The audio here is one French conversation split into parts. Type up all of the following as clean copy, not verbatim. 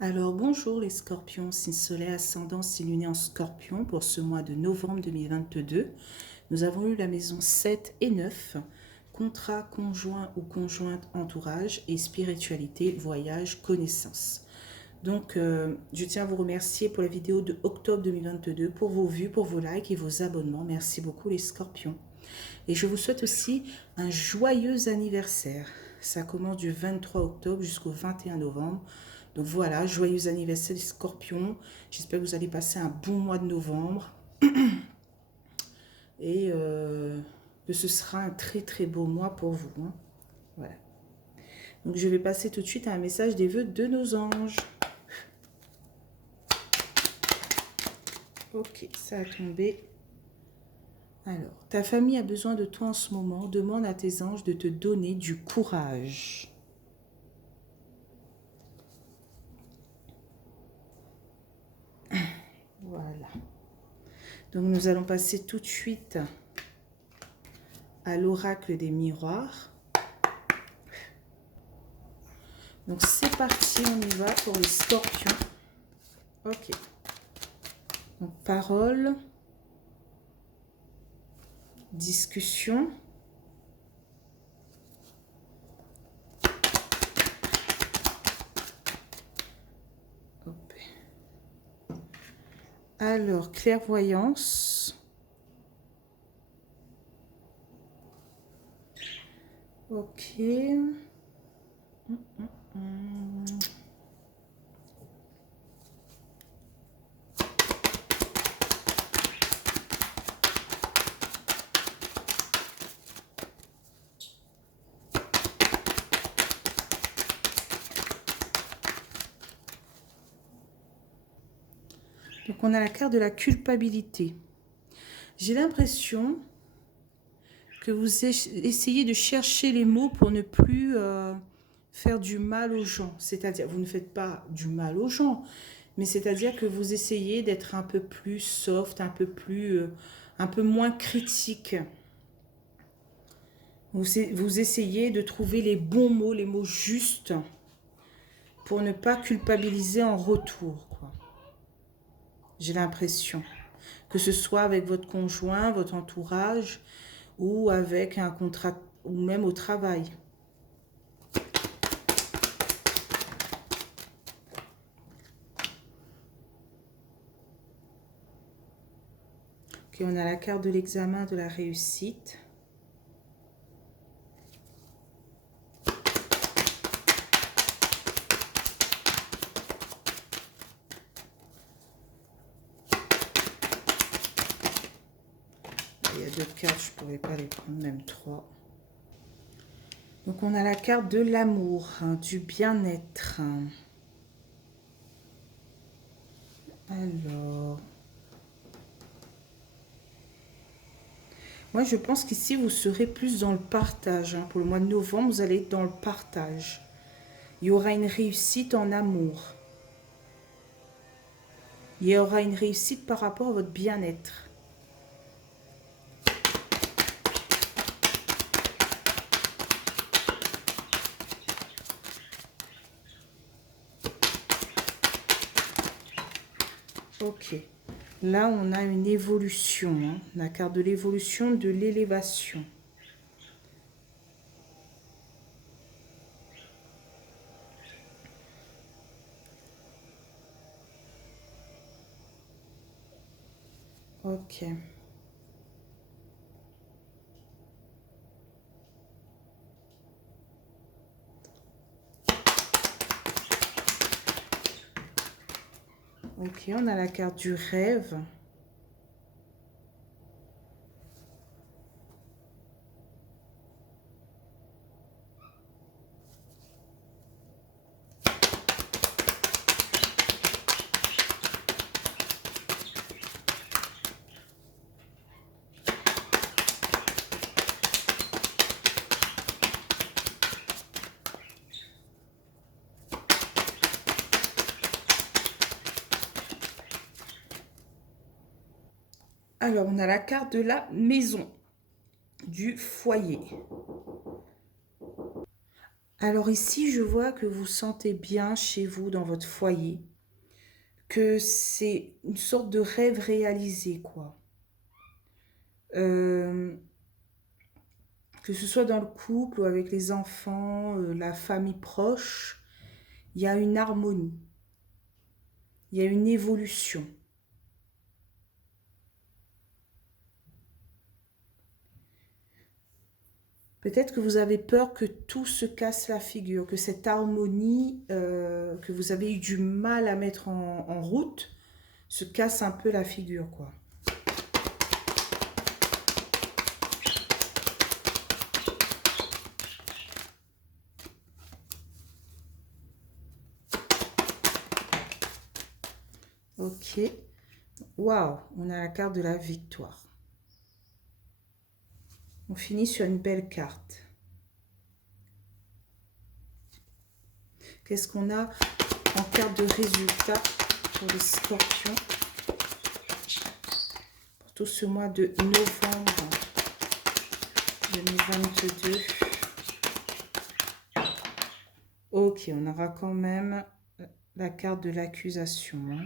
Alors bonjour les scorpions, signe solaire, ascendant, signe lunaire en scorpion pour ce mois de novembre 2022. Nous avons eu la maison 7 et 9, contrat, conjoint ou conjointe, entourage et spiritualité, voyage, connaissance. Donc je tiens à vous remercier pour la vidéo de octobre 2022, pour vos vues, pour vos likes et vos abonnements. Merci beaucoup les scorpions. Et je vous souhaite aussi un joyeux anniversaire. Ça commence du 23 octobre jusqu'au 21 novembre. Donc voilà, joyeux anniversaire les scorpions. J'espère que vous allez passer un bon mois de novembre. Et que ce sera un très très beau mois pour vous. Hein. Voilà. Donc je vais passer tout de suite à un message des vœux de nos anges. Ok, ça a tombé. Alors, ta famille a besoin de toi en ce moment. Demande à tes anges de te donner du courage. Voilà. Donc nous allons passer tout de suite à l'oracle des miroirs. Donc c'est parti, on y va pour les scorpions. Ok. Donc parole, discussion. Hop. Alors clairvoyance. Ok. Donc on a la carte de la culpabilité. J'ai l'impression que vous essayez de chercher les mots pour ne plus faire du mal aux gens. C'est-à-dire, vous ne faites pas du mal aux gens, mais c'est-à-dire que vous essayez d'être un peu plus soft, un peu moins critique. Vous essayez de trouver les bons mots, les mots justes, pour ne pas culpabiliser en retour, quoi. J'ai l'impression. Que ce soit avec votre conjoint, votre entourage, ou avec un contrat, ou même au travail. Ok, on a la carte de l'examen de la réussite. Il y a deux cartes, je ne pourrais pas les prendre, même trois. Donc on a la carte de l'amour, hein, du bien-être. Alors, moi je pense qu'ici vous serez plus dans le partage. Hein. Pour le mois de novembre, vous allez être dans le partage. Il y aura une réussite en amour. Il y aura une réussite par rapport à votre bien-être. Ok. Là, on a une évolution. Hein. La carte de l'évolution, de l'élévation. Ok. Ok, on a la carte du rêve. Alors, on a la carte de la maison, du foyer. Alors ici, je vois que vous sentez bien chez vous, dans votre foyer, que c'est une sorte de rêve réalisé, quoi. Euh, que ce soit dans le couple ou avec les enfants, la famille proche, il y a une harmonie, il y a une évolution. Peut-être que vous avez peur que tout se casse la figure, que cette harmonie que vous avez eu du mal à mettre en route se casse un peu la figure, quoi. Ok. Waouh, on a la carte de la victoire. On finit sur une belle carte. Qu'est-ce qu'on a en carte de résultat pour les scorpions pour tout ce mois de novembre 2022? Ok, on aura quand même la carte de l'accusation.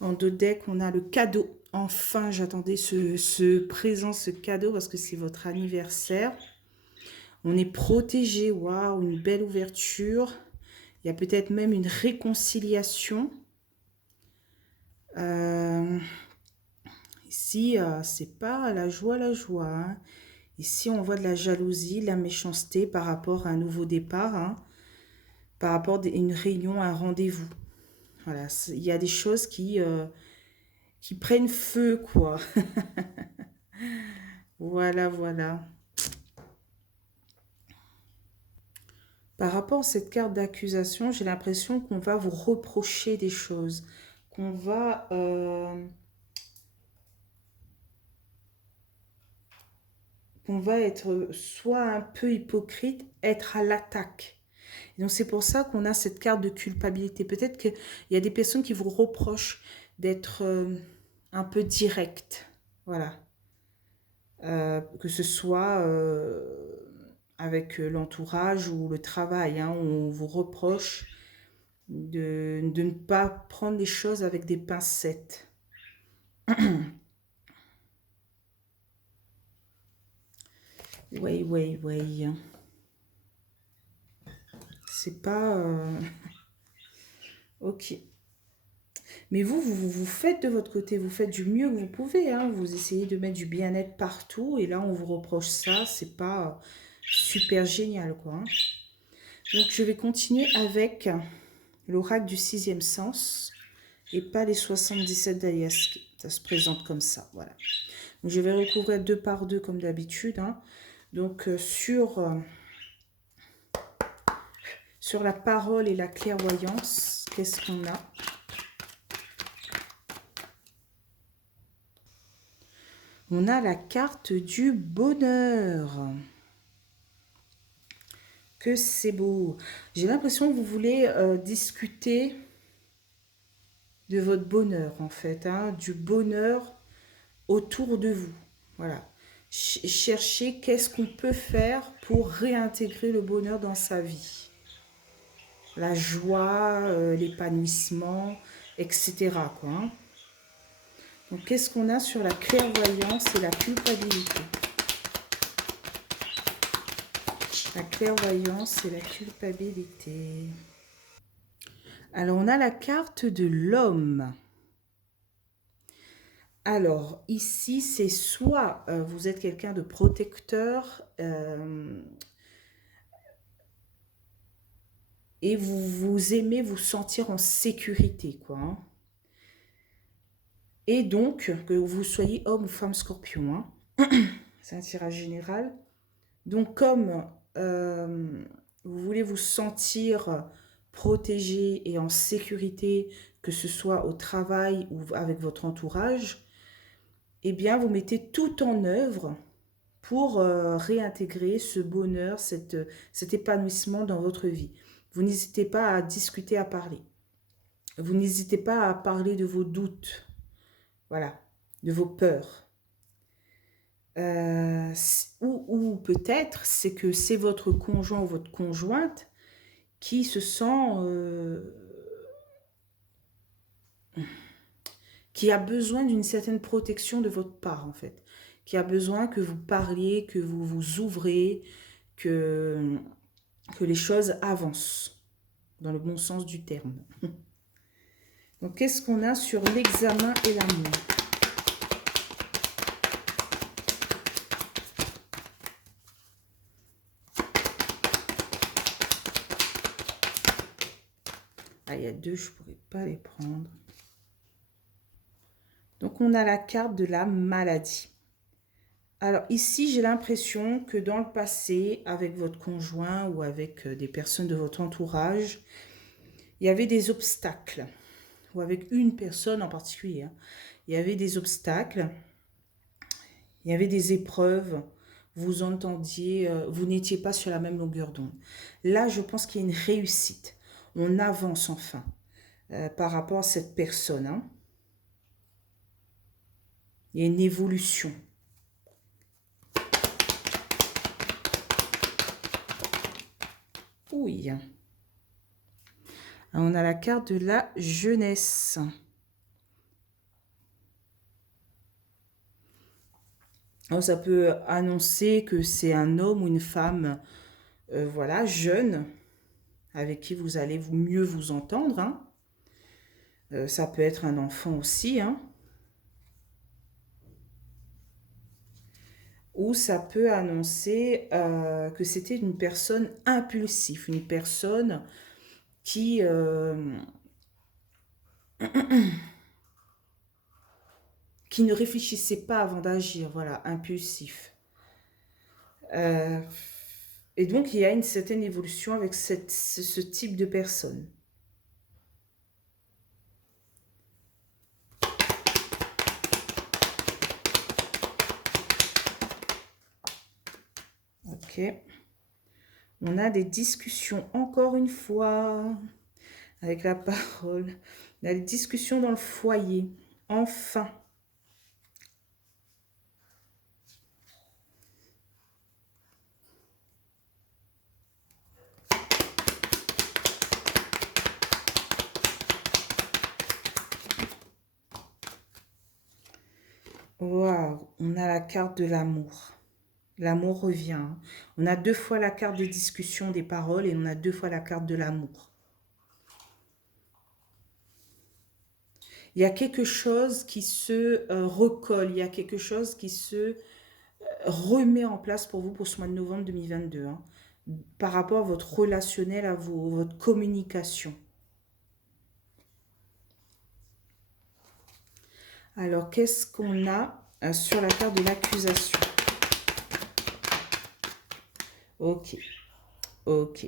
En deux decks, on a le cadeau. Enfin, j'attendais ce présent, ce cadeau, parce que c'est votre anniversaire. On est protégé. Waouh, une belle ouverture. Il y a peut-être même une réconciliation. Ici, c'est pas la joie, hein. Ici, on voit de la jalousie, de la méchanceté par rapport à un nouveau départ, hein, par rapport à une réunion, un rendez-vous. Voilà, il y a des choses qui prennent feu, quoi. Voilà, voilà. Par rapport à cette carte d'accusation, j'ai l'impression qu'on va vous reprocher des choses, qu'on va être soit un peu hypocrite, être à l'attaque. Et donc c'est pour ça qu'on a cette carte de culpabilité. Peut-être qu'il y a des personnes qui vous reprochent d'être un peu direct. Voilà. Que ce soit avec l'entourage ou le travail, hein, on vous reproche de ne pas prendre les choses avec des pincettes. Oui, oui, oui. C'est pas... Ok. Mais vous faites de votre côté, vous faites du mieux que vous pouvez, hein. Vous essayez de mettre du bien-être partout, et là, on vous reproche ça. C'est pas super génial, quoi, hein. Donc, je vais continuer avec l'oracle du sixième sens, et pas les 77 d'Alias. Ça se présente comme ça, voilà. Donc, je vais recouvrir deux par deux comme d'habitude, hein. Donc, sur la parole et la clairvoyance, qu'est-ce qu'on a? On a la carte du bonheur. Que c'est beau. J'ai l'impression que vous voulez discuter de votre bonheur, en fait, hein, du bonheur autour de vous. Voilà. Chercher qu'est-ce qu'on peut faire pour réintégrer le bonheur dans sa vie. La joie, l'épanouissement, etc., quoi, hein. Donc, qu'est-ce qu'on a sur la clairvoyance et la culpabilité? La clairvoyance et la culpabilité. Alors, on a la carte de l'homme. Alors, ici, c'est soit vous êtes quelqu'un de protecteur et vous aimez vous sentir en sécurité, quoi, hein. Et donc, que vous soyez homme ou femme scorpion, hein. C'est un tirage général. Donc, comme vous voulez vous sentir protégé et en sécurité, que ce soit au travail ou avec votre entourage, eh bien, vous mettez tout en œuvre pour réintégrer ce bonheur, cet épanouissement dans votre vie. Vous n'hésitez pas à discuter, à parler. Vous n'hésitez pas à parler de vos doutes, voilà, de vos peurs. Ou peut-être c'est que c'est votre conjoint ou votre conjointe qui se sent, qui a besoin d'une certaine protection de votre part en fait, qui a besoin que vous parliez, que vous vous ouvrez, que, que les choses avancent dans le bon sens du terme. Donc qu'est-ce qu'on a sur l'examen et l'amour? Ah, il y a deux, je ne pourrais pas les prendre. Donc, on a la carte de la maladie. Alors, ici, j'ai l'impression que dans le passé, avec votre conjoint ou avec des personnes de votre entourage, il y avait des obstacles. Ou avec une personne en particulier. Hein. Il y avait des obstacles. Il y avait des épreuves. Vous entendiez, vous n'étiez pas sur la même longueur d'onde. Là, je pense qu'il y a une réussite. On avance enfin. Par rapport à cette personne. Hein. Il y a une évolution. Oui. On a la carte de la jeunesse. Alors, ça peut annoncer que c'est un homme ou une femme, voilà, jeune, avec qui vous allez mieux vous entendre. Hein. Ça peut être un enfant aussi. Hein. Ou ça peut annoncer que c'était une personne impulsive, une personne qui, qui ne réfléchissait pas avant d'agir, voilà, impulsif. Et donc, il y a une certaine évolution avec ce type de personne. Ok. On a des discussions, encore une fois, avec la parole. On a des discussions dans le foyer. Enfin. Waouh, on a la carte de l'amour. L'amour revient. Hein. On a deux fois la carte des discussions, des paroles, et on a deux fois la carte de l'amour. Il y a quelque chose qui se recolle, il y a quelque chose qui se remet en place pour vous pour ce mois de novembre 2022, hein, par rapport à votre relationnel, à votre communication. Alors, qu'est-ce qu'on a sur la carte de l'accusation? Ok, ok.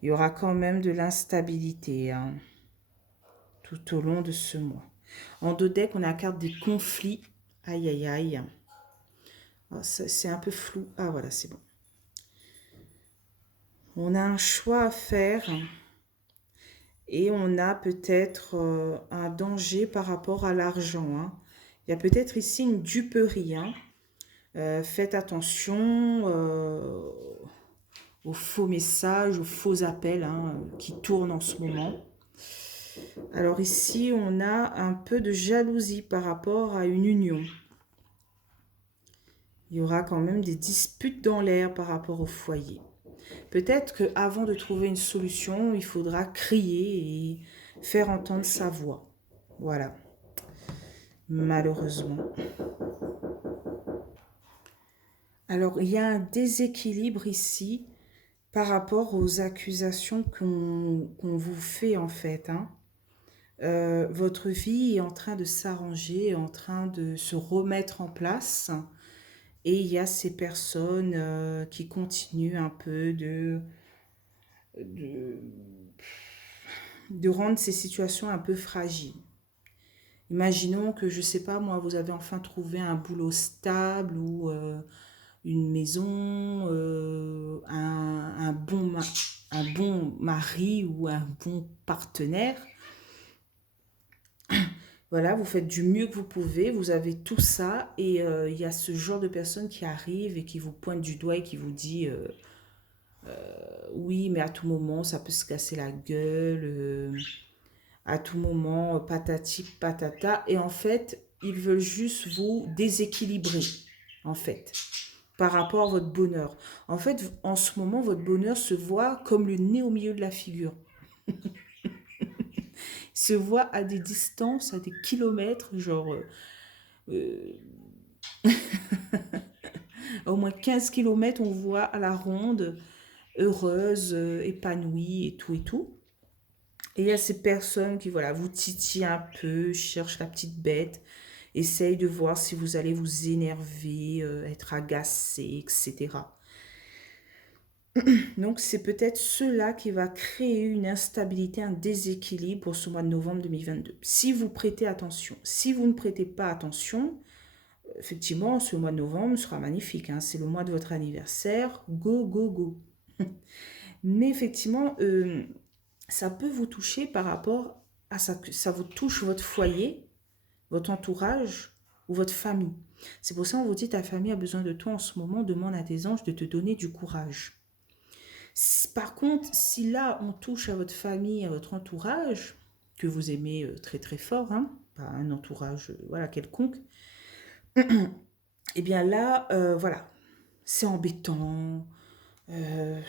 Il y aura quand même de l'instabilité hein, tout au long de ce mois. En dos deck, on a la carte des conflits. Aïe, aïe, aïe. Oh, c'est un peu flou. Ah, voilà, c'est bon. On a un choix à faire et on a peut-être un danger par rapport à l'argent. Hein. Il y a peut-être ici une duperie. Hein. Faites attention aux faux messages, aux faux appels hein, qui tournent en ce moment. Alors ici, on a un peu de jalousie par rapport à une union. Il y aura quand même des disputes dans l'air par rapport au foyer. Peut-être qu'avant de trouver une solution, il faudra crier et faire entendre sa voix. Voilà. Malheureusement. Alors, il y a un déséquilibre ici par rapport aux accusations qu'on vous fait en fait. Hein. Votre vie est en train de s'arranger, en train de se remettre en place. Et il y a ces personnes qui continuent un peu de, de rendre ces situations un peu fragiles. Imaginons que, je ne sais pas moi, vous avez enfin trouvé un boulot stable ou une maison, un bon mari ou un bon partenaire. Voilà, vous faites du mieux que vous pouvez, vous avez tout ça et il y a ce genre de personne qui arrive et qui vous pointe du doigt et qui vous dit oui, mais à tout moment, ça peut se casser la gueule, à tout moment, patati patata. Et en fait, ils veulent juste vous déséquilibrer, en fait, par rapport à votre bonheur. En fait, en ce moment, votre bonheur se voit comme le nez au milieu de la figure. Se voit à des distances, à des kilomètres, genre euh, au moins 15 kilomètres, on voit à la ronde, heureuse, épanouie et tout et tout. Et il y a ces personnes qui, voilà, vous titillent un peu, cherchent la petite bête, essayent de voir si vous allez vous énerver, être agacé, etc. Donc, c'est peut-être cela qui va créer une instabilité, un déséquilibre pour ce mois de novembre 2022. Si vous prêtez attention. Si vous ne prêtez pas attention, effectivement, ce mois de novembre sera magnifique, hein. C'est le mois de votre anniversaire. Go, go, go. Mais effectivement, ça peut vous toucher par rapport à ça, que ça vous touche votre foyer, votre entourage ou votre famille. C'est pour ça qu'on vous dit ta famille a besoin de toi en ce moment, demande à tes anges de te donner du courage. Par contre, si là on touche à votre famille, à votre entourage, que vous aimez très très fort, hein, pas un entourage voilà, quelconque, et bien là, voilà, c'est embêtant. euh,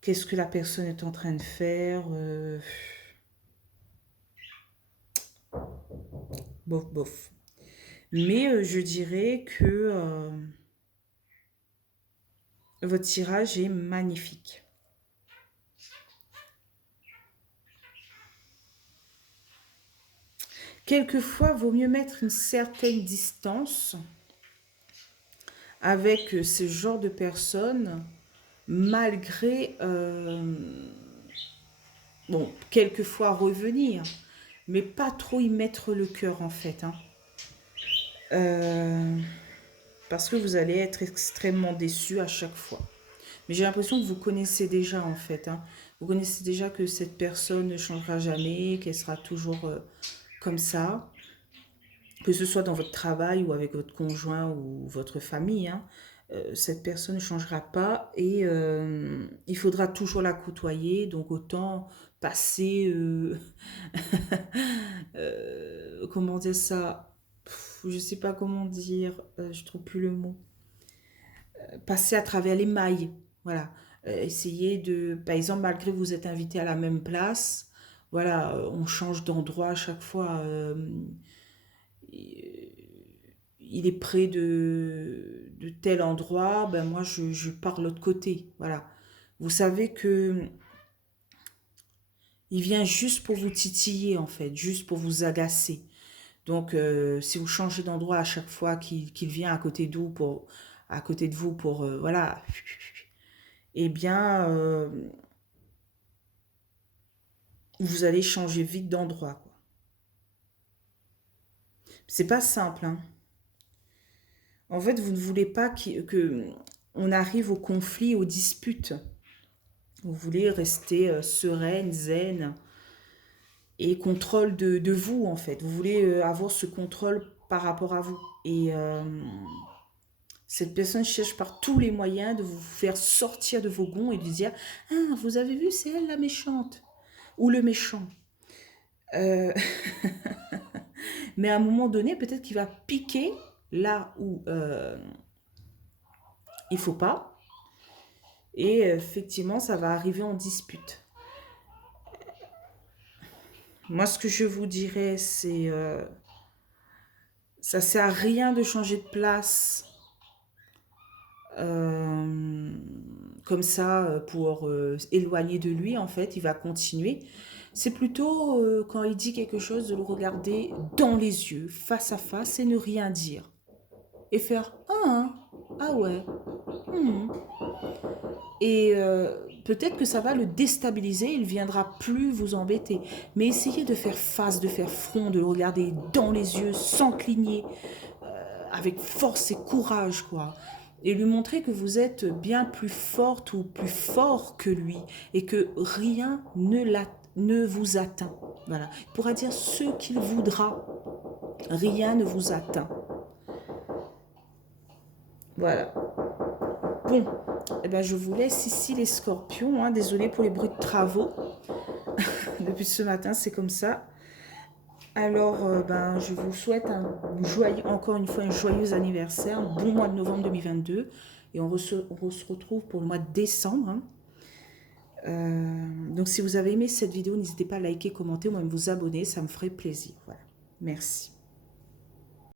Qu'est-ce que la personne est en train de faire, bof, bof. Mais je dirais que votre tirage est magnifique. Quelquefois, vaut mieux mettre une certaine distance avec ce genre de personnes, malgré, bon, quelquefois revenir, mais pas trop y mettre le cœur en fait, hein. Euh, Parce que vous allez être extrêmement déçu à chaque fois. Mais j'ai l'impression que vous connaissez déjà en fait, hein. Vous connaissez déjà que cette personne ne changera jamais, qu'elle sera toujours comme ça, que ce soit dans votre travail ou avec votre conjoint ou votre famille, hein. Cette personne ne changera pas et il faudra toujours la côtoyer, donc autant passer, comment dire ça, je sais pas comment dire, je trouve plus le mot, passer à travers les mailles, voilà. Essayer de, par exemple, malgré que vous êtes invité à la même place, voilà, on change d'endroit à chaque fois. Il est près de tel endroit, ben moi je pars de l'autre côté, voilà. Vous savez que il vient juste pour vous titiller en fait, juste pour vous agacer. Donc si vous changez d'endroit à chaque fois qu'il vient à côté de vous pour voilà, eh bien vous allez changer vite d'endroit, quoi. C'est pas simple, hein. En fait, vous ne voulez pas que on arrive au conflit, aux disputes. Vous voulez rester sereine, zen et contrôle de vous, en fait. Vous voulez avoir ce contrôle par rapport à vous. Et cette personne cherche par tous les moyens de vous faire sortir de vos gonds et de dire ah, vous avez vu, c'est elle la méchante. Ou le méchant. Euh, Mais à un moment donné, peut-être qu'il va piquer là où il faut pas. Et effectivement, ça va arriver en dispute. Moi, ce que je vous dirais, c'est ça sert à rien de changer de place euh, comme ça pour éloigner de lui. En fait, il va continuer. C'est plutôt quand il dit quelque chose de le regarder dans les yeux, face à face, et ne rien dire. Et faire ah, hein, ah ouais. Hmm. Et peut-être que ça va le déstabiliser, il ne viendra plus vous embêter. Mais essayez de faire face, de faire front, de le regarder dans les yeux, sans cligner, avec force et courage, quoi. Et lui montrer que vous êtes bien plus forte ou plus fort que lui et que rien ne vous atteint. Voilà. Il pourra dire ce qu'il voudra. Rien ne vous atteint. Voilà. Bon, eh ben, je vous laisse ici les scorpions. Hein. Désolée pour les bruits de travaux. Depuis ce matin, c'est comme ça. Alors, ben, je vous souhaite encore une fois un joyeux anniversaire, un bon mois de novembre 2022. Et on se retrouve pour le mois de décembre. Hein. Donc, si vous avez aimé cette vidéo, n'hésitez pas à liker, commenter ou même vous abonner. Ça me ferait plaisir. Voilà. Merci.